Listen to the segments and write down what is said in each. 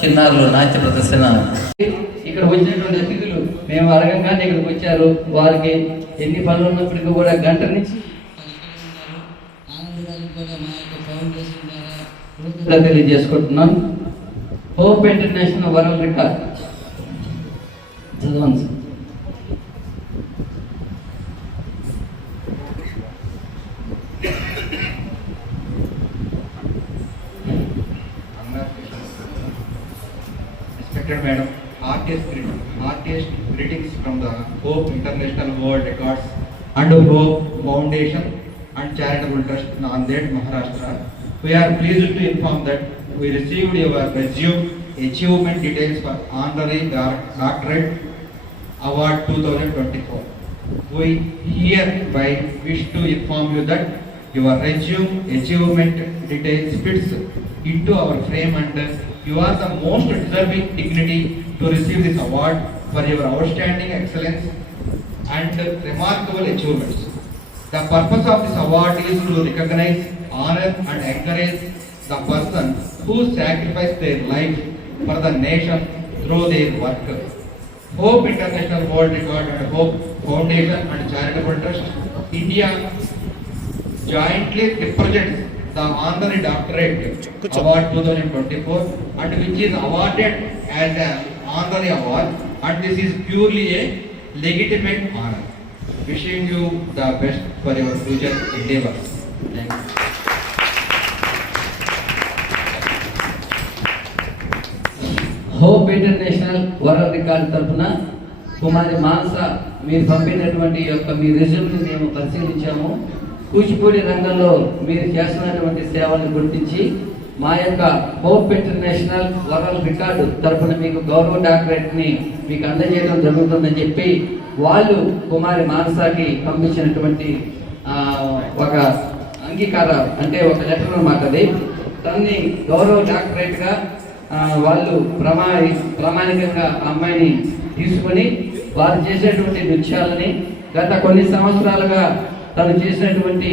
చిన్నారులు నాట్య ప్రదర్శన. ఇక్కడ వచ్చినటువంటి అతిథులు మేము అడగంగానే ఇక్కడికి వచ్చారు. వారికి ఎన్ని పనులు ఉన్నప్పటికీ కూడా గంట నుంచి కృతజ్ఞతలు తెలియజేసుకుంటున్నాం. హోప్ ఇంటర్నేషనల్ వరల్డ్ రికార్డ్ చదవండి sir. Madam, heartiest greet- heartiest greetings from the Hope International World Records and Hope Foundation and Charitable Trust, Nanded, Maharashtra. We are pleased to inform that we received your resume achievement details for honorary doc- doctorate award 2024. We hereby wish to inform you that your resume achievement details fits into our frame and you are the most deserving dignity to receive this award for your outstanding excellence and remarkable achievements. The purpose of this award is to recognize, honor and encourage the person who sacrificed their life for the nation through their work. Hope International World Record and Hope Foundation and Charitable Trust, India jointly represents the honorary doctorate award 2024 and which is awarded as an honorary award and this is purely a legitimate honor. Wishing you the best for your future endeavors. Thank you. Hope international world record తరఫున కుమారి మానస మీరు పంపినటువంటి యొక్క మీ రిజ్యూమ్ని మేము పరిశీలించాము కూచిపూడి రంగంలో మీరు చేస్తున్నటువంటి సేవలను గుర్తించి మా యొక్క హోప్ ఇంటర్నేషనల్ వరల్డ్ రికార్డు తరఫున మీకు గౌరవ డాక్టరేట్ని మీకు అందజేయడం జరుగుతుందని చెప్పి వాళ్ళు కుమారి మానసాకి పంపించినటువంటి ఒక అంగీకార అంటే ఒక లెటర్ అన్నమాట అది. దాన్ని గౌరవ డాక్టరేట్గా వాళ్ళు ప్రమా ప్రామాణికంగా అమ్మాయిని తీసుకొని వారు చేసేటువంటి నృత్యాలని గత కొన్ని సంవత్సరాలుగా తను చేసినటువంటి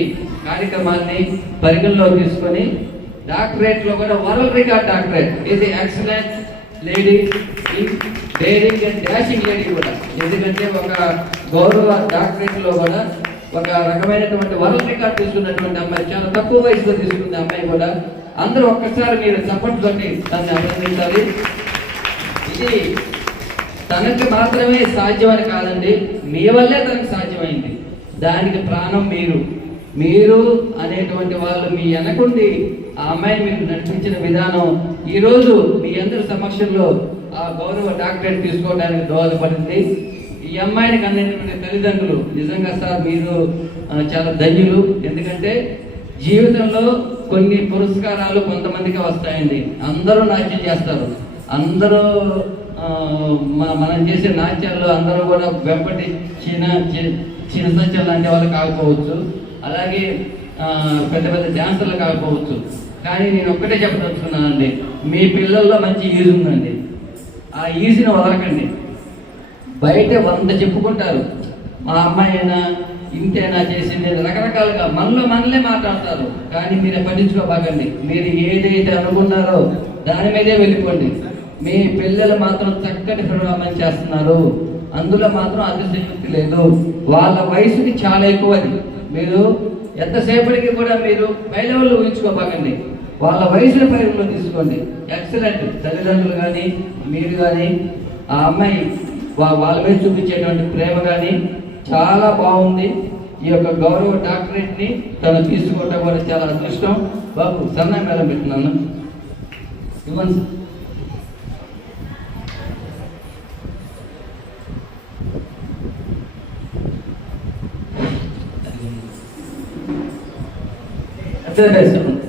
కార్యక్రమాన్ని పరిగణలో తీసుకొని డాక్టరేట్లో కూడా వరల్డ్ రికార్డ్ డాక్టరేట్. ఇది excellent lady daring and dashing lady కూడా. ఎందుకంటే ఒక గౌరవ డాక్టరేట్లో కూడా ఒక రకమైనటువంటి వరల్డ్ రికార్డ్ తీసుకున్నటువంటి అమ్మాయి చాలా తక్కువ వయసులో తీసుకుంది అమ్మాయి కూడా అందరూ ఒక్కసారి మీరు సపోర్ట్ తోటి దాన్ని అభినందించాలి. ఇది తనకి మాత్రమే సాధ్యమని కాదండి మీ వల్లే తనకు సాధ్యమైంది. దానికి ప్రాణం మీరు. మీరు అనేటువంటి వాళ్ళు మీ వెనకుండి ఆ అమ్మాయిని మీరు నడిపించిన విధానం ఈరోజు మీ అందరి సమక్షంలో ఆ గౌరవ డాక్టరేట్ తీసుకోవడానికి దోహదపడింది. ఈ అమ్మాయిని కన్నటువంటి తల్లిదండ్రులు. నిజంగా సార్ మీరు చాలా ధన్యులు. ఎందుకంటే జీవితంలో కొన్ని పురస్కారాలు కొంతమందికి వస్తాయండి. అందరూ నాట్యం చేస్తారు. అందరూ మనం చేసే నాట్యాల్లో అందరూ కూడా వెంపటి చిన్న చిన్న సంచలు లాంటి వాళ్ళు కాకపోవచ్చు. అలాగే పెద్ద పెద్ద డాన్సర్లు కాకపోవచ్చు. కానీ నేను ఒక్కటే చెప్పదలుచుకున్నానండి మీ పిల్లల్లో మంచి ఈజ్ ఉందండి. ఆ ఈజీని వదలకండి. బయట వంద చెప్పుకుంటారు. మా అమ్మాయి అయినా ఇంతేనా చేసింది రకరకాలుగా మనలో మనలే మాట్లాడతారు. కానీ మీరు పట్టించుకోబాకండి. మీరు ఏదైతే అనుకున్నారో దాని మీదే వెళ్ళిపోండి. మీ పిల్లలు మాత్రం చక్కటి ప్రణామం చేస్తున్నారు. అందులో మాత్రం అతిశక్తి లేదు. వాళ్ళ వయసుకి చాలా ఎక్కువది. మీరు ఎంతసేపటికి కూడా మీరు పై లెవెల్లో ఊహించుకోబాకండి వాళ్ళ వయసుని పరిగణలో తీసుకోండి. ఎక్సలెంట్ తల్లిదండ్రులు కానీ మీరు కానీ ఆ అమ్మాయి వా- వాళ్ళ మీద చూపించేటువంటి ప్రేమ కానీ చాలా బాగుంది. ఈ యొక్క గౌరవ డాక్టరేట్ని తను తీసుకోవటం కూడా చాలా అదృష్టం. బాబు సన్నాయి మేడం పెట్టినాను. ఇవ్వండి సార్.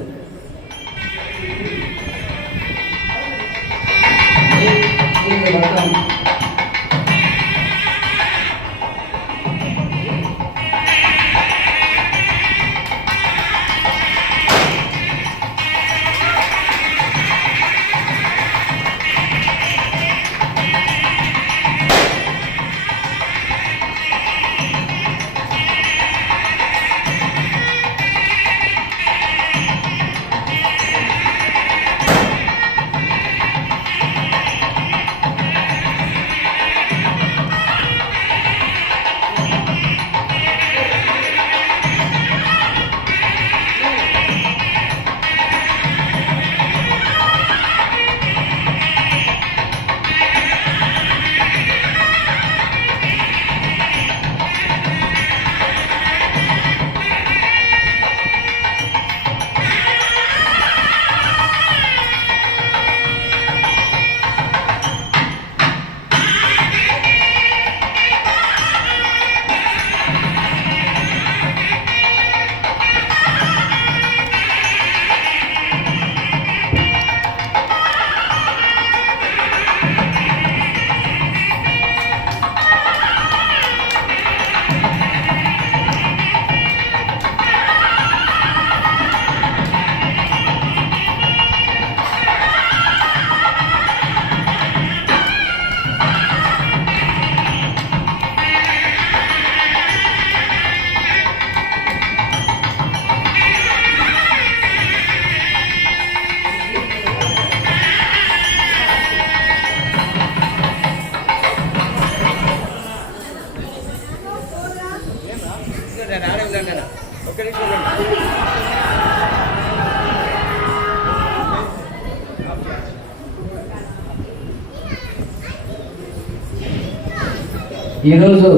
ఈరోజు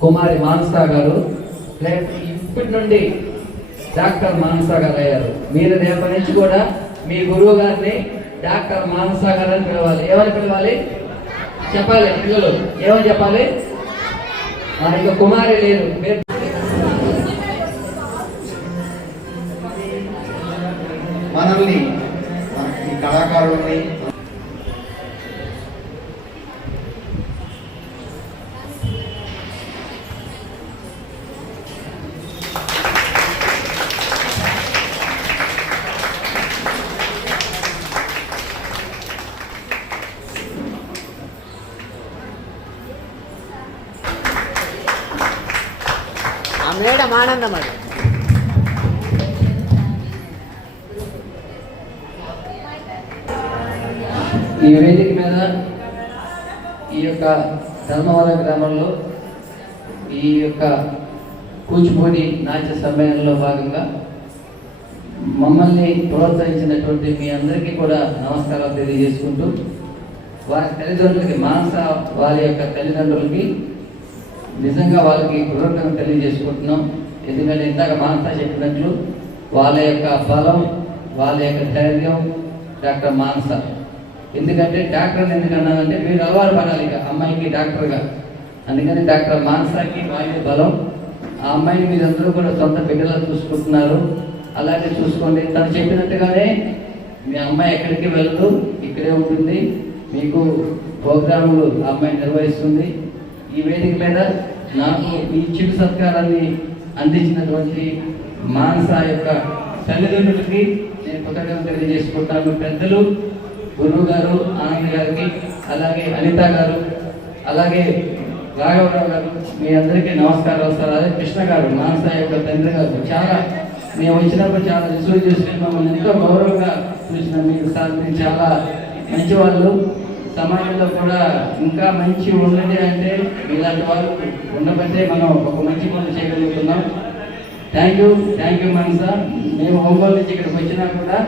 కుమారి మానసా గారు ఇప్పటి నుండి డాక్టర్ మానసా గారు అయ్యారు. మీరు రేపటి నుంచి కూడా మీ గురువు గారిని డాక్టర్ మానసా గారు అని పిలవాలి. ఏమని పిలవాలి? చెప్పాలి పిల్లలు. ఏమని చెప్పాలి? ఆ, ఇక కుమారి లేదు. మీరు మనల్ని ఈ కళాకారుల్ని మేడం ఆనందం అది ఈ వేదిక మీద ఈ యొక్క ధర్మవరం గ్రామంలో ఈ యొక్క కూచిపూడి నాట్య సమ్మేళనంలో భాగంగా మమ్మల్ని ప్రోత్సహించినటువంటి మీ అందరికీ కూడా నమస్కారాలు తెలియజేసుకుంటూ వారి తల్లిదండ్రులకి మానస వారి యొక్క తల్లిదండ్రులకి నిజంగా వాళ్ళకి కృతజ్ఞత తెలియజేసుకుంటున్నాం. ఎందుకంటే ఇందాక మానస చెప్పినట్లు వాళ్ళ యొక్క బలం వాళ్ళ యొక్క ధైర్యం డాక్టర్ మానస. ఎందుకంటే డాక్టర్ ఎందుకన్నానంటే మీరు అలవాటు పడాలి ఇక అమ్మాయికి డాక్టర్గా. అందుకని డాక్టర్ మానసాకి వాయు బలం. ఆ అమ్మాయిని మీరందరూ కూడా సొంత బిడ్డలా చూసుకుంటున్నారు. అలాగే చూసుకోండి. తను చెప్పినట్టుగానే మీ అమ్మాయి ఎక్కడికి వెళ్ళదు ఇక్కడే ఉంటుంది. మీకు ప్రోగ్రాములు ఆ అమ్మాయి నిర్వహిస్తుంది. ఈ వేదిక మీద నాకు ఈ చిరు సత్కారాన్ని అందించినటువంటి మానస యొక్క తల్లిదండ్రులకి నేను కృతజ్ఞత తెలియజేసుకుంటాను. పెద్దలు గురువు గారు ఆనంద్ గారికి అలాగే అనిత గారు అలాగే రాఘవరావు గారు మీ అందరికీ నమస్కారాలు సార్. అదే కృష్ణ గారు మానస యొక్క తండ్రి గారు. చాలా మేము వచ్చినప్పుడు చాలా రిసీవ్ చేసుకుని మమ్మల్ని ఎంతో గౌరవంగా చూసిన మీరు సార్. మీరు చాలా మంచి వాళ్ళు సమాజంలో కూడా ఇంకా మంచి ఉన్నది అంటే ఇలాంటి వాళ్ళు ఉండబట్టే మనం ఒక మంచి పనులు చేయగలుగుతున్నాం. థ్యాంక్ యూ థ్యాంక్ యూ మనస. మేము ఒంగోలు నుంచి ఇక్కడికి వచ్చినా కూడా